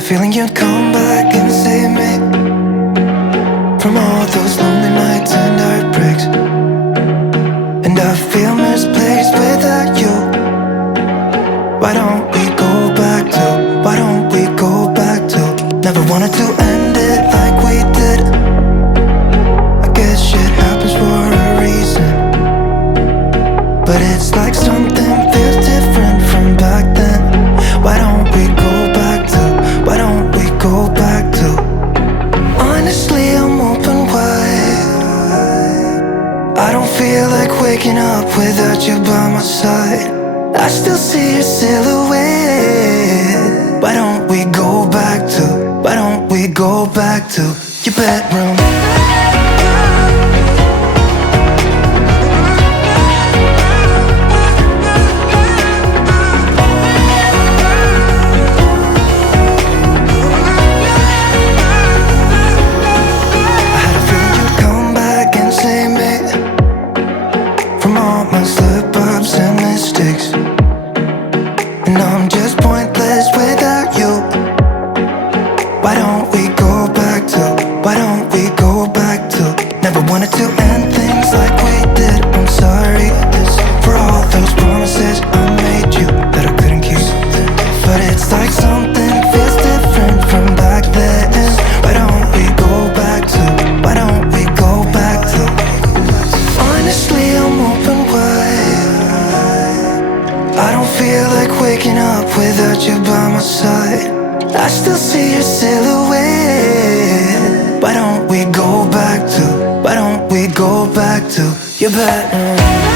a feeling you'd come back and save me from all those lonely nights and heartbreaks. And I feel misplaced without you. Why don't we go back to, why don't we go back to? Never wanted to end it like we did. I guess shit happens for a reason, but it's like something feels different from back then. Why don't we go back to, why don't we go back to? Honestly, I'm open wide. I don't feel like waking up without you by my side. I still see your silhouette. Why don't we go back to, why don't we go back to your bedroom? My slip-ups and mistakes, and I'm just pointless without you. Why don't we go back to, why don't we go back to? Never wanted to end things like we did. I'm sorry for all those promises I made you that I couldn't keep, but it's like something feels different from back then. Why don't we go back to, why don't we go back to? Honestly, I'm open wide. I don't feel like waking up without you by my side. I still see your silhouette. Why don't we go back to, why don't we go back to your bedroom?